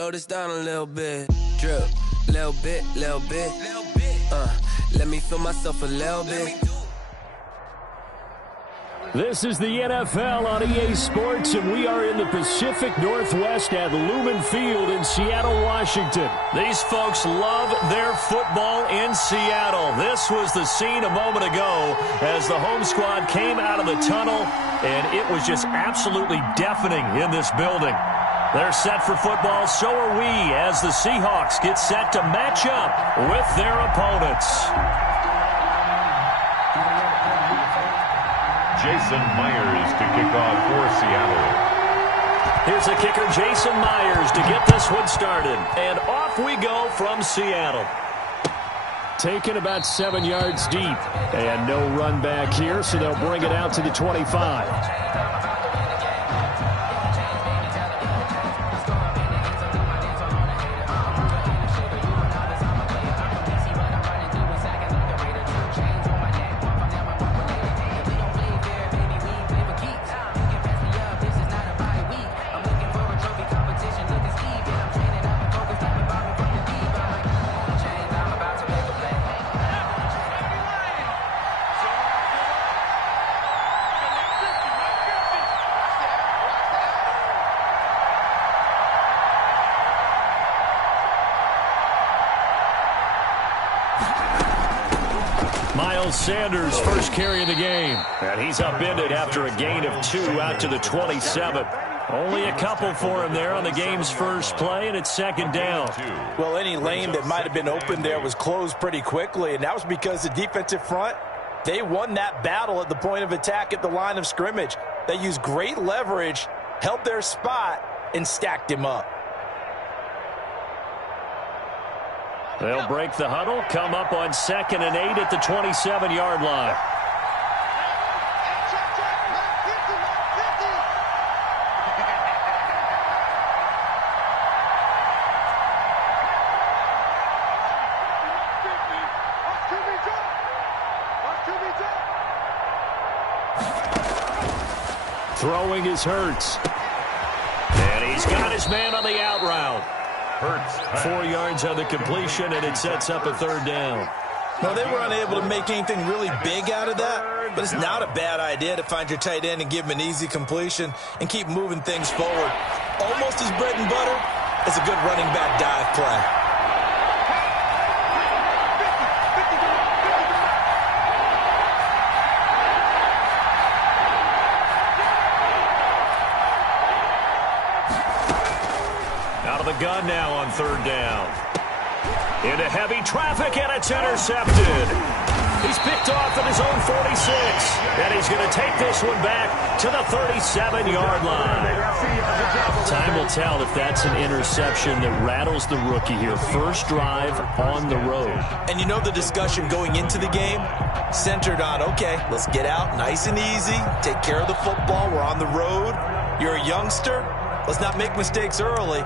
slow this down a little bit. Drip, little bit, little bit. Let me feel myself a little bit. This is the NFL on EA Sports, and we are in the Pacific Northwest at Lumen Field in Seattle, Washington. These folks love their football in Seattle. This was the scene a moment ago as the home squad came out of the tunnel, and it was just absolutely deafening in this building. They're set for football, so are we, as the Seahawks get set to match up with their opponents. Jason Myers to kick off for Seattle. Here's the kicker, Jason Myers, to get this one started. And off we go from Seattle. Taken about 7 yards deep. And no run back here, so they'll bring it out to the 25. Sanders first carry of the game, and he's upended after a gain of 2 out to the 27. Only a couple for him there on the game's first play, and it's second down. Well, any lane that might have been open there was closed pretty quickly, and that was because the defensive front, they won that battle at the point of attack at the line of scrimmage. They used great leverage, held their spot, and stacked him up. They'll break the huddle, come up on 2nd and 8 at the 27-yard line. Throwing is Hurts. And he's got his man on the out route. 4 yards on the completion, and it sets up a third down. Well, they were unable to make anything really big out of that, but it's not a bad idea to find your tight end and give him an easy completion and keep moving things forward. Almost as bread and butter as a good running back dive play. Gun now on third down. Into heavy traffic, and it's intercepted. He's picked off at his own 46, and he's going to take this one back to the 37-yard line. Time will tell if that's an interception that rattles the rookie here. First drive on the road. And you know the discussion going into the game centered on, okay, let's get out nice and easy, take care of the football, we're on the road, you're a youngster, let's not make mistakes early.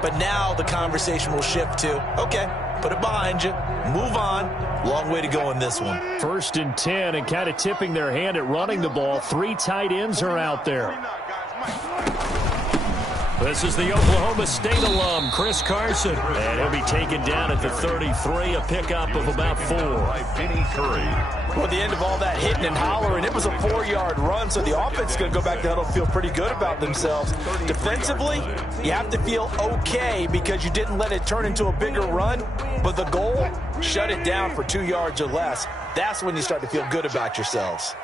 But now the conversation will shift to, okay, put it behind you, move on. Long way to go in this one. 1st and 10, and kind of tipping their hand at running the ball. 3 tight ends are out there. This is the Oklahoma State alum, Chris Carson. And he'll be taken down at the 33, a pickup of about 4. Well, at the end of all that hitting and hollering, it was a 4-yard run, so the offense is going to go back to huddle and feel pretty good about themselves. Defensively, you have to feel okay because you didn't let it turn into a bigger run, but the goal, shut it down for 2 yards or less. That's when you start to feel good about yourselves.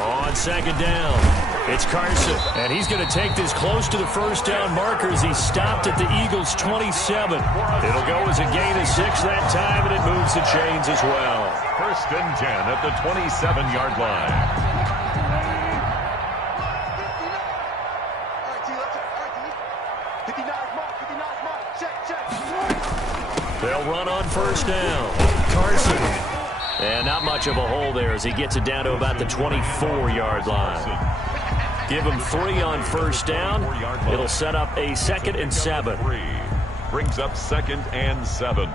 On 2nd down. It's Carson, and he's going to take this close to the first down marker as he stopped at the Eagles' 27. It'll go as a gain of 6 that time, and it moves the chains as well. 1st and 10 at the 27-yard line. They'll run on 1st down. Carson. And not much of a hole there as he gets it down to about the 24-yard line. Give him 3 on 1st down. It'll set up a 2nd and 7. Brings up 2nd and 7.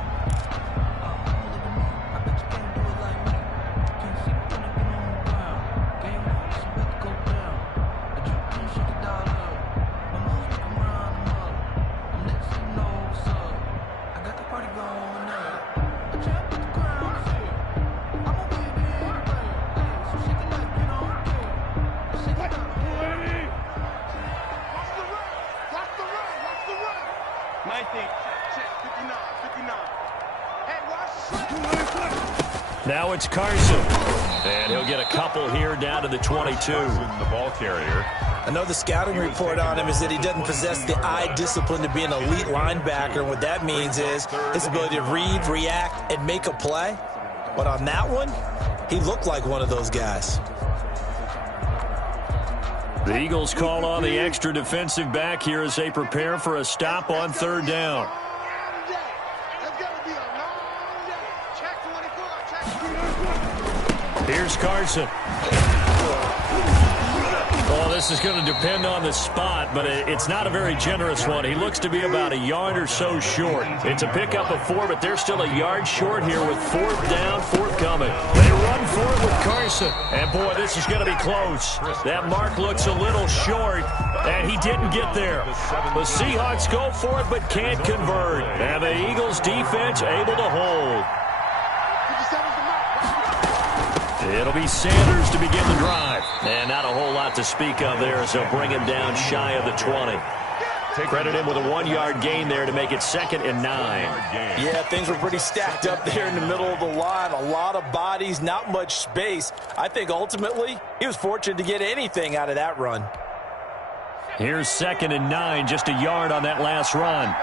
Now it's Carson. And he'll get a couple here down to the 22. The ball carrier. I know the scouting report on him is that he doesn't possess the eye discipline to be an elite linebacker. And what that means is his ability to read, react, and make a play. But on that one, he looked like one of those guys. The Eagles call on the extra defensive back here as they prepare for a stop on third down. Here's Carson. Well, this is going to depend on the spot, but it's not a very generous one. He looks to be about a yard or so short. It's a pickup of 4, but they're still a yard short here with fourth down, forthcoming. They run for it with Carson. And, boy, this is going to be close. That mark looks a little short, and he didn't get there. The Seahawks go for it but can't convert. And the Eagles defense able to hold. It'll be Sanders to begin the drive. And not a whole lot to speak of there as they'll bring him down shy of the 20. Credit him with a 1-yard gain there to make it 2nd and 9. Yeah, things were pretty stacked up there in the middle of the line. A lot of bodies, not much space. I think ultimately he was fortunate to get anything out of that run. Here's 2nd and 9, just a yard on that last run.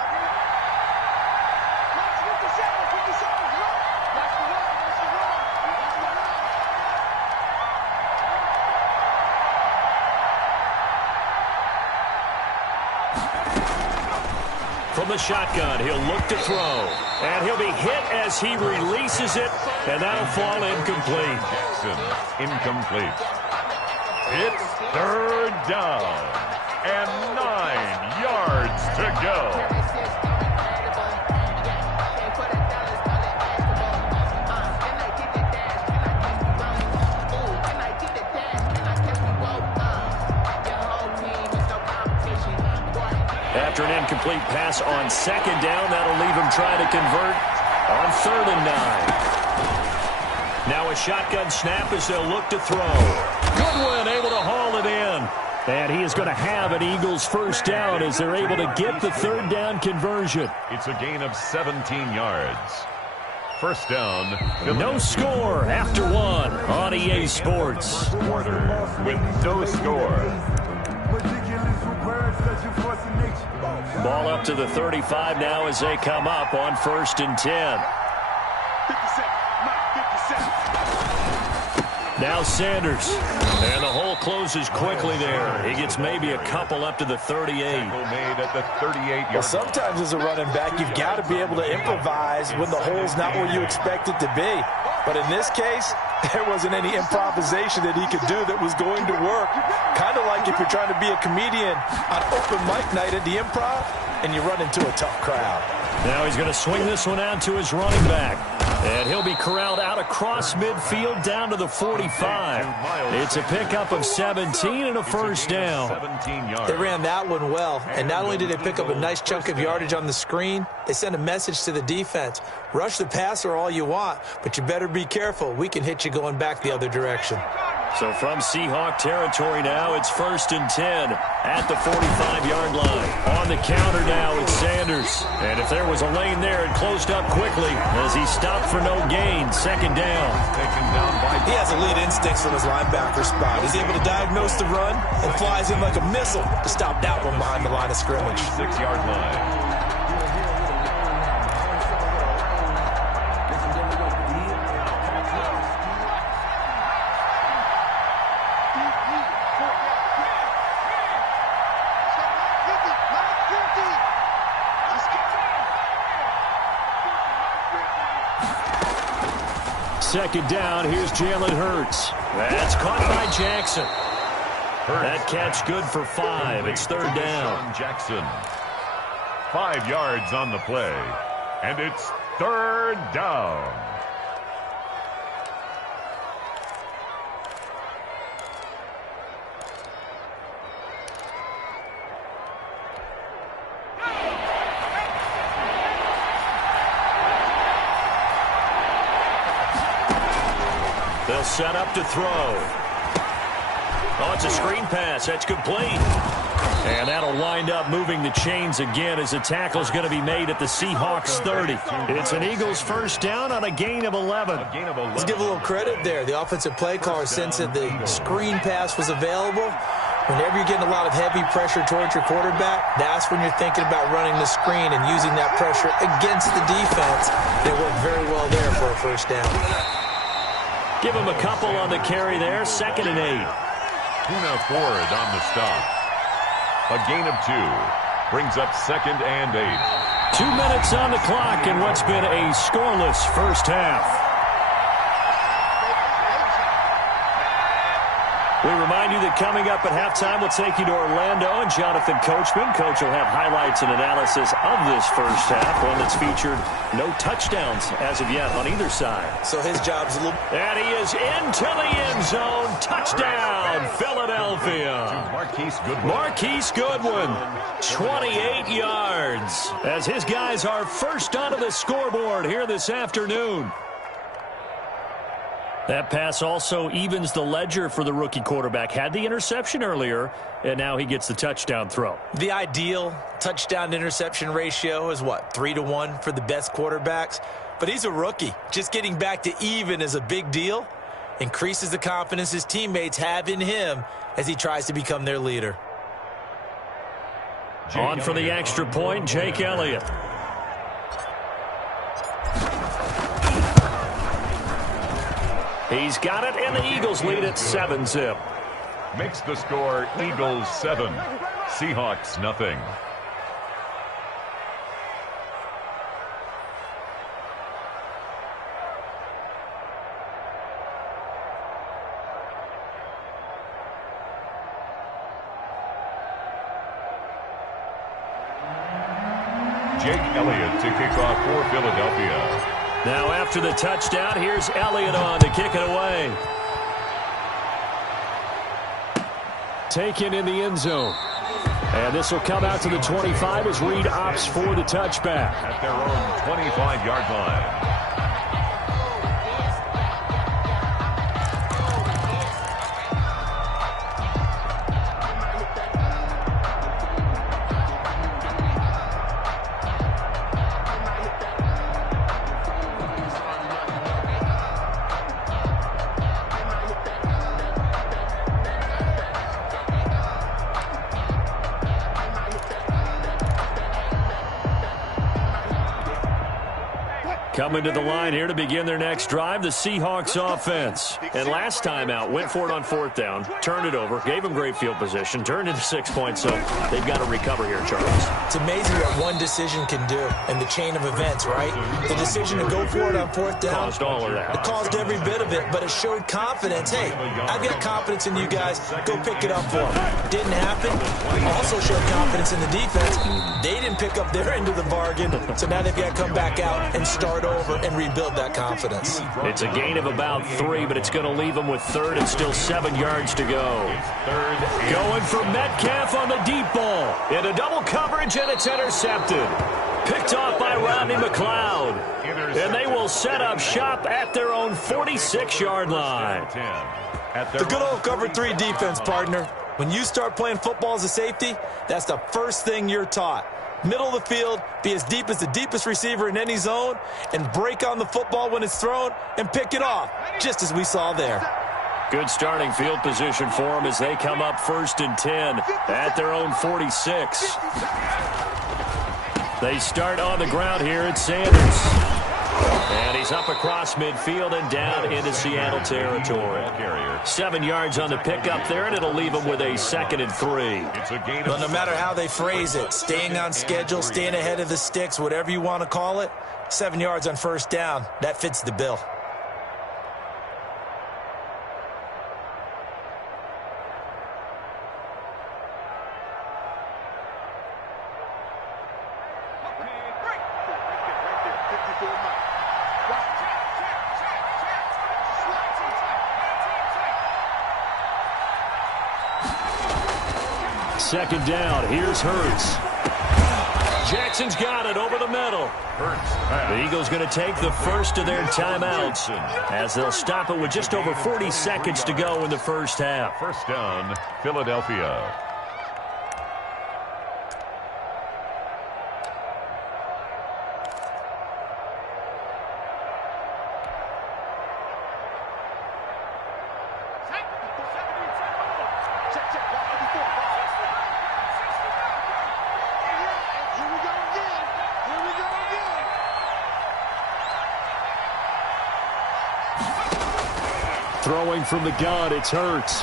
From the shotgun, he'll look to throw. And he'll be hit as he releases it, and that'll fall incomplete. Jackson, incomplete. It's third down, and 9 yards to go. After an incomplete pass on 2nd down, that'll leave him trying to convert on 3rd and 9. Now a shotgun snap as they'll look to throw. Goodwin able to haul it in. And he is going to have an Eagles first down as they're able to get the 3rd down conversion. It's a gain of 17 yards. First down. No score after 1 on EA Sports. Quarter with no score. Ball up to the 35 now as they come up on 1st and 10. Now Sanders. And the hole closes quickly there. He gets maybe a couple up to the 38. Made at the 38-yard. Well, sometimes as a running back, you've got to be able to improvise when the hole's not where you expect it to be. But in this case, there wasn't any improvisation that he could do that was going to work. Kind of like if you're trying to be a comedian on open mic night at the Improv and you run into a tough crowd. Now he's going to swing this one out to his running back. And he'll be corralled out across midfield down to the 45. It's a pickup of 17 and a first down. 17 yards. They ran that one well. And not only did they pick up a nice chunk of yardage on the screen, they sent a message to the defense. Rush the passer all you want, but you better be careful. We can hit you going back the other direction. So from Seahawk territory now, it's 1st and 10 at the 45-yard line. On the counter now, it's Sanders. And if there was a lane there, it closed up quickly as he stopped for no gain. 2nd down. Taken down by. He has elite instincts from his linebacker spot. He's able to diagnose the run and flies in like a missile to stop that one behind the line of scrimmage. 6-yard line. Second down, here's Jalen Hurts. That's caught by Jackson. That catch good for 5. It's 3rd down. Jackson. 5 yards on the play. And it's 3rd down. They'll set up to throw. Oh, it's a screen pass. That's complete. And That'll wind up moving the chains again as the tackle's going to be made at the Seahawks 30. It's an Eagles first down on a gain of 11. Let's give a little credit there. The offensive play caller sensed that the screen pass was available. Whenever you're getting a lot of heavy pressure towards your quarterback, that's when you're thinking about running the screen and using that pressure against the defense. They worked very well there for a first down. Give him a couple on the carry there, 2nd and 8. Puna Ford on the stop. A gain of 2. Brings up 2nd and 8. 2 minutes on the clock in what's been a scoreless first half. We remind you that coming up at halftime, we'll take you to Orlando and Jonathan Coachman. Coach will have highlights and analysis of this first half, one that's featured no touchdowns as of yet on either side. So his job's a little... And he is into the end zone. Touchdown, Philadelphia. Marquise Goodwin, 28 yards, as his guys are first onto the scoreboard here this afternoon. That pass also evens the ledger for the rookie quarterback. Had the interception earlier, and now he gets the touchdown throw. The ideal touchdown-interception ratio is, what, 3-to-1 for the best quarterbacks? But he's a rookie. Just getting back to even is a big deal. Increases the confidence his teammates have in him as he tries to become their leader. On for the extra point, Jake Elliott. He's got it, and the Eagles lead at 7-zip. Makes the score Eagles 7, Seahawks nothing. Jake Elliott to kick off for Philadelphia. Now after the touchdown, here's Elliott on to kick it away. Taken in the end zone. And this will come out to the 25 as Reed opts for the touchback. At their own 25-yard line. Coming to the line here to begin their next drive, the Seahawks offense. And last time out, went for it on 4th down, turned it over, gave them great field position, turned into 6 points, so they've got to recover here, Charles. It's amazing what one decision can do in the chain of events, right? The decision to go for it on 4th down. Caused all of that. It caused every bit of it, but it showed confidence. Hey, I've got confidence in you guys. Go pick it up for them. Didn't happen. Also showed confidence in the defense. They didn't pick up their end of the bargain, so now they've got to come back out and start over and rebuild that confidence. It's a gain of about 3, but it's going to leave them with 3rd and still 7 yards to go. Going for Metcalf on the deep ball. Into double coverage, and it's intercepted. Picked off by Rodney McLeod. And they will set up shop at their own 46-yard line. The good old cover 3 defense, partner. When you start playing football as a safety, that's the first thing you're taught. Middle of the field, be as deep as the deepest receiver in any zone, and break on the football when it's thrown and pick it off, just as we saw there. Good starting field position for them as they come up 1st and 10 at their own 46. They start on the ground here at Sanders. And he's up across midfield and down into Seattle territory. 7 yards on the pickup there, and it'll leave him with a 2nd and 3. Well, no matter how they phrase it, staying on schedule, staying ahead of the sticks, whatever you want to call it, 7 yards on 1st down, that fits the bill. Second down. Here's Hurts. Jackson's got it over the middle. The Eagles going to take the first of their timeouts as they'll stop it with just over 40 seconds to go in the first half. First down, Philadelphia. Throwing from the gun, it's Hurts.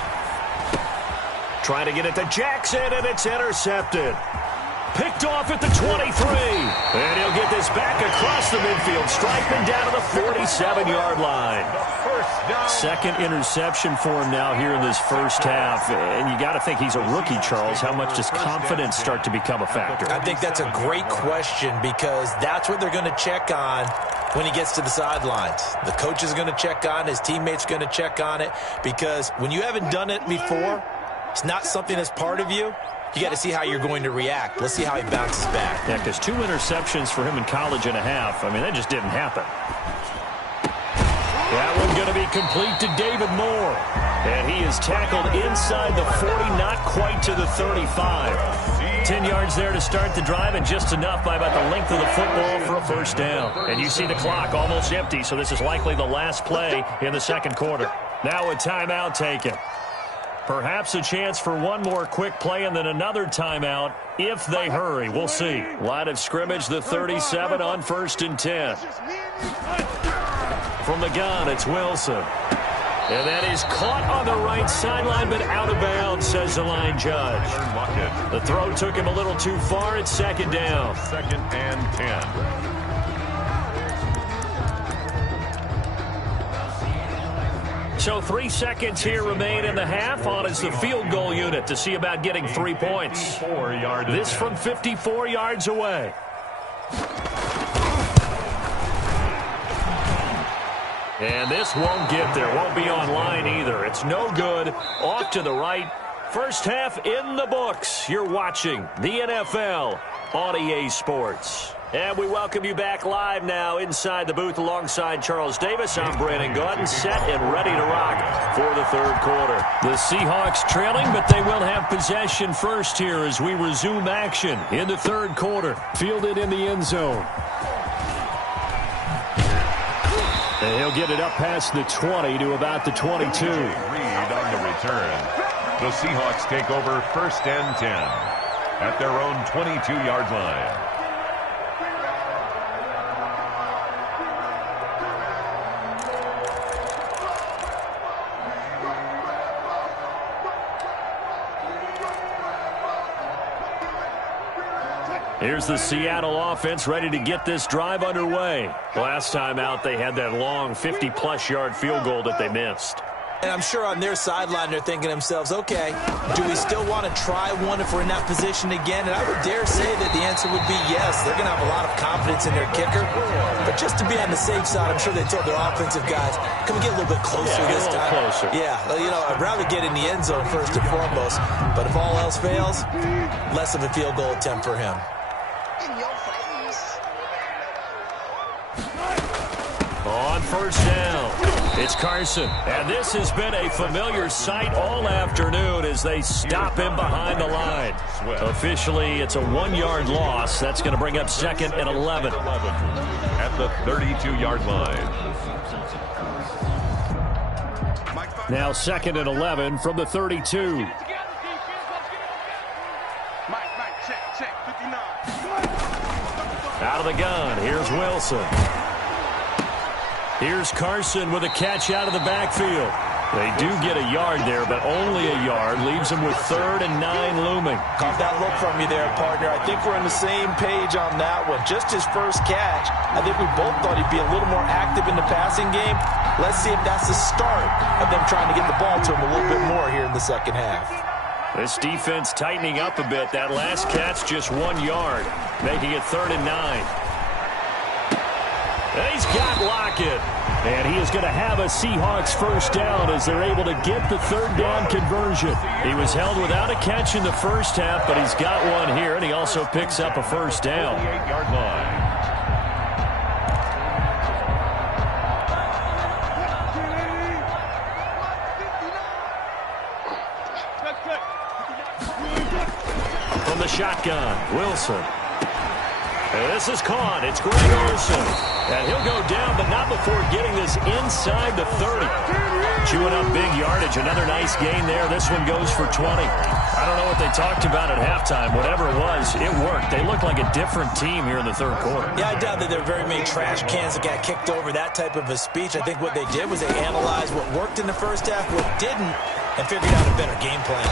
Trying to get it to Jackson, and it's intercepted. Picked off at the 23. And he'll get this back across the midfield, striking down to the 47-yard line. Second interception for him now here in this first half. And you got to think he's a rookie, Charles. How much does confidence start to become a factor? I think that's a great question because that's what they're going to check on when he gets to the sidelines. The coach is going to check on, his teammates are going to check on it, because when you haven't done it before, it's not something that's part of you. You got to see how you're going to react. Let's see how he bounces back. Yeah, because 2 interceptions for him in college and a half. I mean, that just didn't happen. That one's going to be complete to David Moore. And he is tackled inside the 40, not quite to the 35. 10 yards there to start the drive, and just enough by about the length of the football for a first down. And you see the clock almost empty, so this is likely the last play in the second quarter. Now a timeout taken. Perhaps a chance for one more quick play and then another timeout if they hurry. We'll see. Line of scrimmage, the 37 on 1st and 10. From the gun, it's Wilson. And that is caught on the right sideline, but out of bounds, says the line judge. The throw took him a little too far. It's second down. 2nd and 10. So 3 seconds here remain in the half. On is the field goal unit to see about getting 3 points. This from 54 yards away. And this won't get there. Won't be on line either. It's no good. Off to the right. First half in the books. You're watching the NFL on EA Sports. And we welcome you back live now inside the booth alongside Charles Davis. I'm Brandon Gaudin, set and ready to rock for the third quarter. The Seahawks trailing, but they will have possession first here as we resume action in the third quarter. Fielded in the end zone. And he'll get it up past the 20 to about the 22. Reed on the return. The Seahawks take over 1st and 10 at their own 22-yard line. Here's the Seattle offense ready to get this drive underway. Last time out, they had that long 50-plus yard field goal that they missed. And I'm sure on their sideline they're thinking to themselves, okay, do we still want to try one if we're in that position again? And I would dare say that the answer would be yes. They're going to have a lot of confidence in their kicker. But just to be on the safe side, I'm sure they told their offensive guys, can we get a little bit closer this time? Closer. Yeah, you know, I'd rather get in the end zone first and foremost. But if all else fails, less of a field goal attempt for him. On first down, it's Carson. And this has been a familiar sight all afternoon as they stop him behind the line. Officially, it's a 1-yard loss. That's going to bring up 2nd and 11. At the 32-yard line. Now 2nd and 11 from the 32. Out of the gun, here's Wilson. Here's Carson with a catch out of the backfield. They do get a yard there, but only a yard. Leaves them with 3rd and 9 looming. Caught that look from you there, partner. I think we're on the same page on that one. Just his first catch. I think we both thought he'd be a little more active in the passing game. Let's see if that's the start of them trying to get the ball to him a little bit more here in the second half. This defense tightening up a bit. That last catch just 1 yard, making it 3rd and 9. And he's got Lockett. And he is going to have a Seahawks first down as they're able to get the 3rd down conversion. He was held without a catch in the first half, but he's got one here, and he also picks up a first down. 8-yard line. From the shotgun, Wilson. And this is caught. It's Greg Olsen. And he'll go down, but not before getting this inside the 30. Chewing up big yardage. Another nice gain there. This one goes for 20. I don't know what they talked about at halftime. Whatever it was, it worked. They looked like a different team here in the third quarter. Yeah, I doubt that there were very many trash cans that got kicked over, that type of a speech. I think what they did was they analyzed what worked in the first half, what didn't, and figured out a better game plan.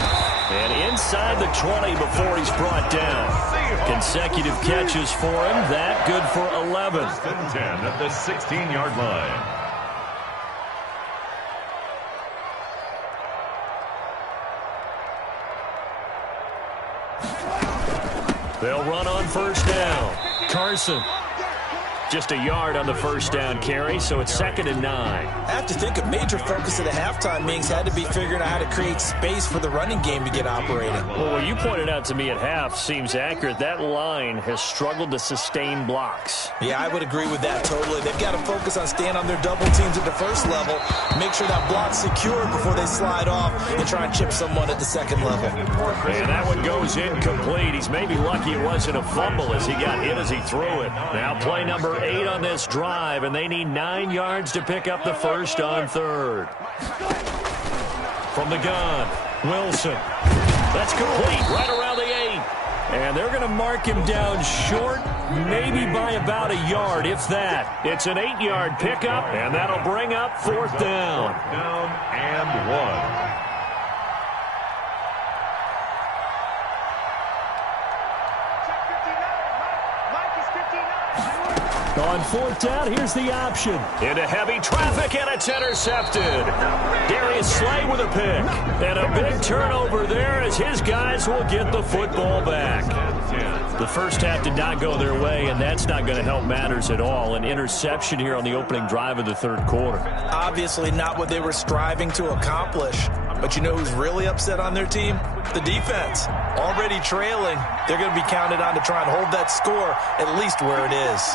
And inside the 20 before he's brought down. Consecutive catches for him. That good for 11. 10 at the 16-yard line. They'll run on first down. Carson. Just a yard on the first down carry, so it's 2nd and 9. I have to think a major focus of the halftime meetings had to be figuring out how to create space for the running game to get operating. Well, what you pointed out to me at half seems accurate. That line has struggled to sustain blocks. Yeah, I would agree with that totally. They've got to focus on staying on their double teams at the first level, make sure that block's secured before they slide off and try and chip someone at the second level. And that one goes incomplete. He's maybe lucky it wasn't a fumble as he got hit as he threw it. Now play number 8 on this drive, and they need 9 yards to pick up the first on third. From the gun, Wilson. That's complete right around the 8. And they're going to mark him down short, maybe by about a yard, if that. It's an 8-yard pickup, and that'll bring up 4th down. 4th down and 1. On 4th down, here's the option. Into heavy traffic, and it's intercepted. Darius Slay with a pick. And a big turnover there as his guys will get the football back. The first half did not go their way, and that's not going to help matters at all. An interception here on the opening drive of the third quarter. Obviously not what they were striving to accomplish. But you know who's really upset on their team? The defense. Already trailing. They're going to be counted on to try and hold that score at least where it is.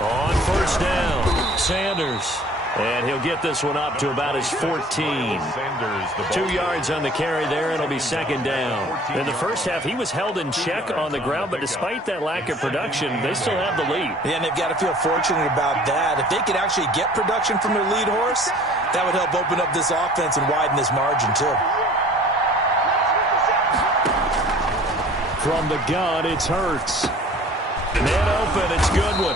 On first down, Sanders. And he'll get this one up to about his 14. 2 yards on the carry there, and it'll be 2nd down. In the first half, he was held in check on the ground, but despite that lack of production, they still have the lead. Yeah, and they've got to feel fortunate about that. If they could actually get production from their lead horse, that would help open up this offense and widen this margin, too. From the gun, it's Hurts. Man open, it's Goodwin.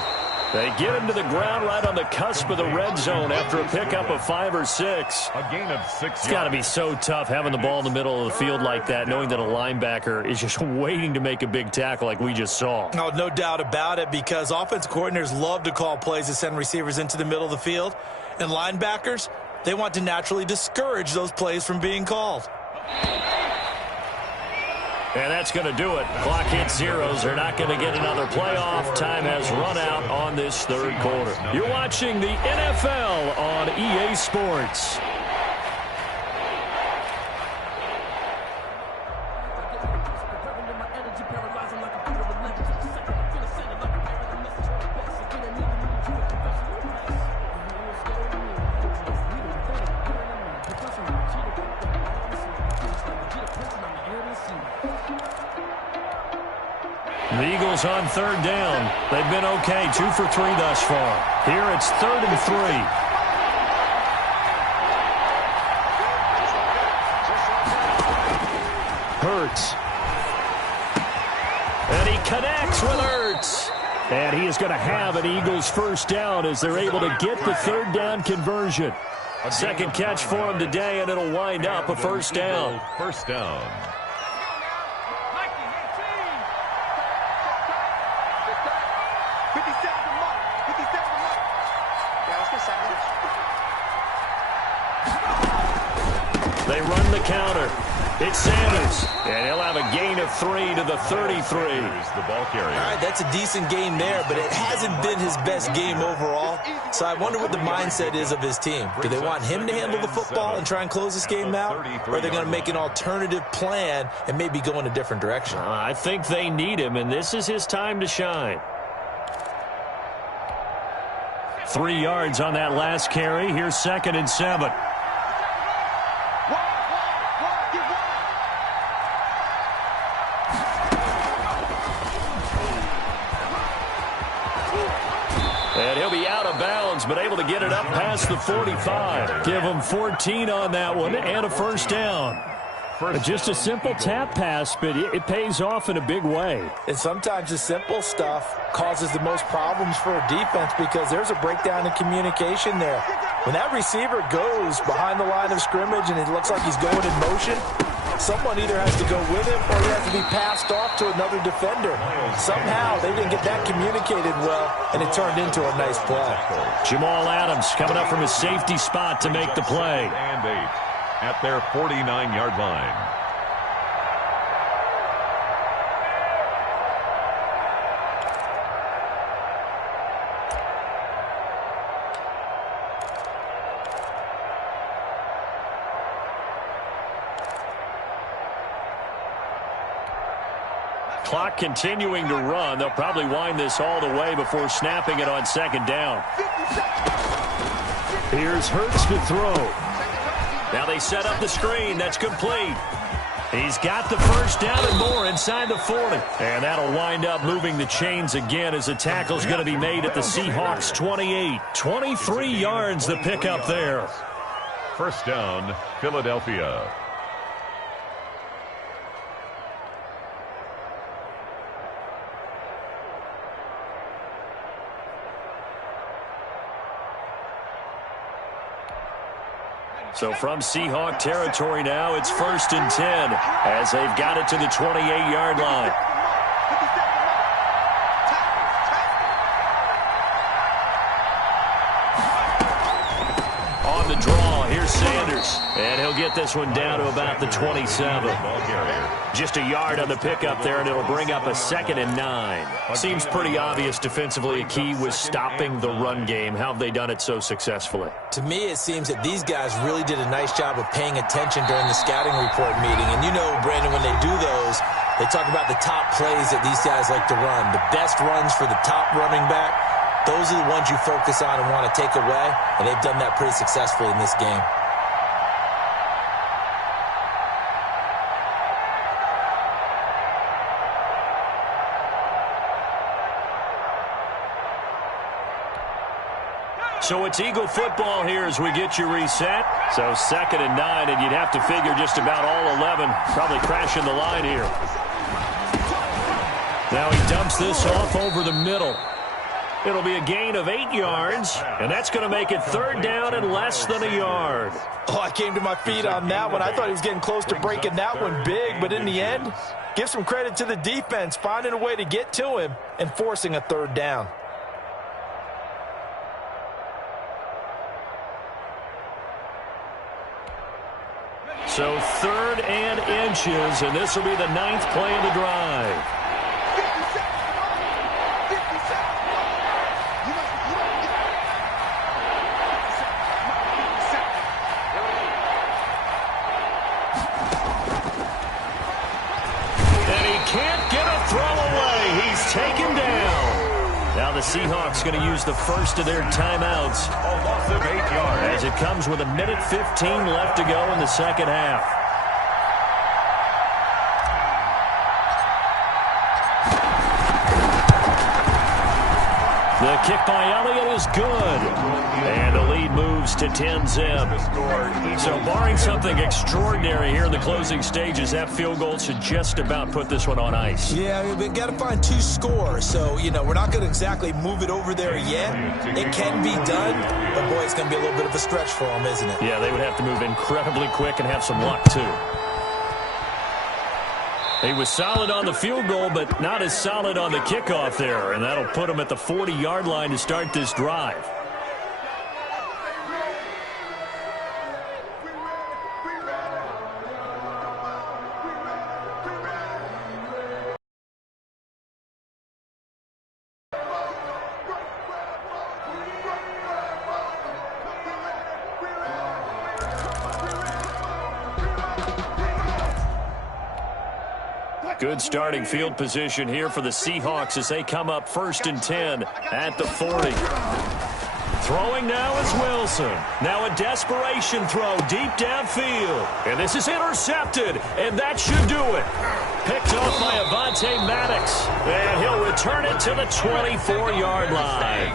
They get him to the ground right on the cusp of the red zone after a pickup of 5 or 6. A gain of 6 yards. It's got to be so tough having the ball in the middle of the field like that, knowing that a linebacker is just waiting to make a big tackle like we just saw. Oh, no doubt about it, because offense coordinators love to call plays to send receivers into the middle of the field. And linebackers, they want to naturally discourage those plays from being called. And that's going to do it. Clock hits zeros. They're not going to get another playoff. Time has run out on this third quarter. You're watching the NFL on EA Sports. The Eagles on 3rd down. They've been okay, 2 for 3 thus far. Here it's 3rd and 3. Hurts. And he connects with Hurts. And he is going to have an Eagles first down as they're able to get the 3rd down conversion. Second catch for him today, and it'll wind up a first down. First down. They run the counter. It's Sanders, and he'll have a gain of 3 to the 33. The ball carrier. All right, that's a decent game there, but it hasn't been his best game overall. So I wonder what the mindset is of his team. Do they want him to handle the football and try and close this game out? Or are they going to make an alternative plan and maybe go in a different direction? I think they need him, and this is his time to shine. 3 yards on that last carry. Here's 2nd and 7. be out of bounds, but able to get it up past the 45. Give them 14 on that one and a first down. Just a simple tap pass, but it pays off in a big way. And sometimes the simple stuff causes the most problems for a defense because there's a breakdown in communication there. When that receiver goes behind the line of scrimmage and it looks like he's going in motion, someone either has to go with him or he has to be passed off to another defender. Somehow they didn't get that communicated well, and it turned into a nice play. Jamal Adams coming up from his safety spot to make the play. And 8 at their 49-yard line. Clock continuing to run. They'll probably wind this all the way before snapping it on second down. Here's Hurts to throw. Now they set up the screen. That's complete. He's got the first down and more inside the 40. And that'll wind up moving the chains again as the tackle's going to be made at the Seahawks 28. 23 yards the pickup there. First down, Philadelphia. So from Seahawk territory now, it's 1st and 10 as they've got it to the 28-yard line. On the draw, here's Sanders. And he'll get this one down to about the 27. Just a yard on the pickup there, and it'll bring up a 2nd and 9. Seems pretty obvious defensively a key was stopping the run game. How have they done it so successfully? To me, it seems that these guys really did a nice job of paying attention during the scouting report meeting. And you know, Brandon, when they do those, they talk about the top plays that these guys like to run. The best runs for the top running back, those are the ones you focus on and want to take away. And they've done that pretty successfully in this game. So it's Eagle football here as we get you reset. So 2nd and 9, and you'd have to figure just about all 11 probably crashing the line here. Now he dumps this off over the middle. It'll be a gain of 8 yards, and that's going to make it 3rd down and less than a yard. Oh, I came to my feet on that one. I thought he was getting close to breaking that one big, but in the end, give some credit to the defense, finding a way to get to him and forcing a 3rd down. So 3rd and inches, and this will be the 9th play of the drive. And he can't get a throw away. He's taken down. Now the Seahawks going to use the first of their timeouts. A loss of 8 yards. As it comes with 1:15 left to go in the second half. The kick by Elliott is good. And the lead moves to 10-zip. So barring something extraordinary here in the closing stages, that field goal should just about put this one on ice. Yeah, we've got to find 2 scores. So, you know, we're not going to exactly move it over there yet. It can be done, but, boy, it's going to be a little bit of a stretch for them, isn't it? Yeah, they would have to move incredibly quick and have some luck, too. He was solid on the field goal, but not as solid on the kickoff there, and that'll put him at the 40-yard line to start this drive. Good starting field position here for the Seahawks as they come up 1st and 10 at the 40. Throwing now is Wilson. Now a desperation throw deep downfield. And this is intercepted, and that should do it. Picked off by Avonte Maddox. And he'll return it to the 24-yard line.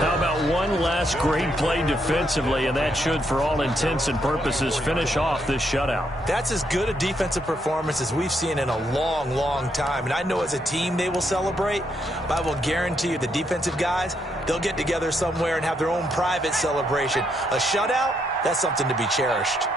How about one last great play defensively, and that should, for all intents and purposes, finish off this shutout. That's as good a defensive performance as we've seen in a long, long time. And I know as a team they will celebrate, but I will guarantee you the defensive guys, they'll get together somewhere and have their own private celebration. A shutout, that's something to be cherished.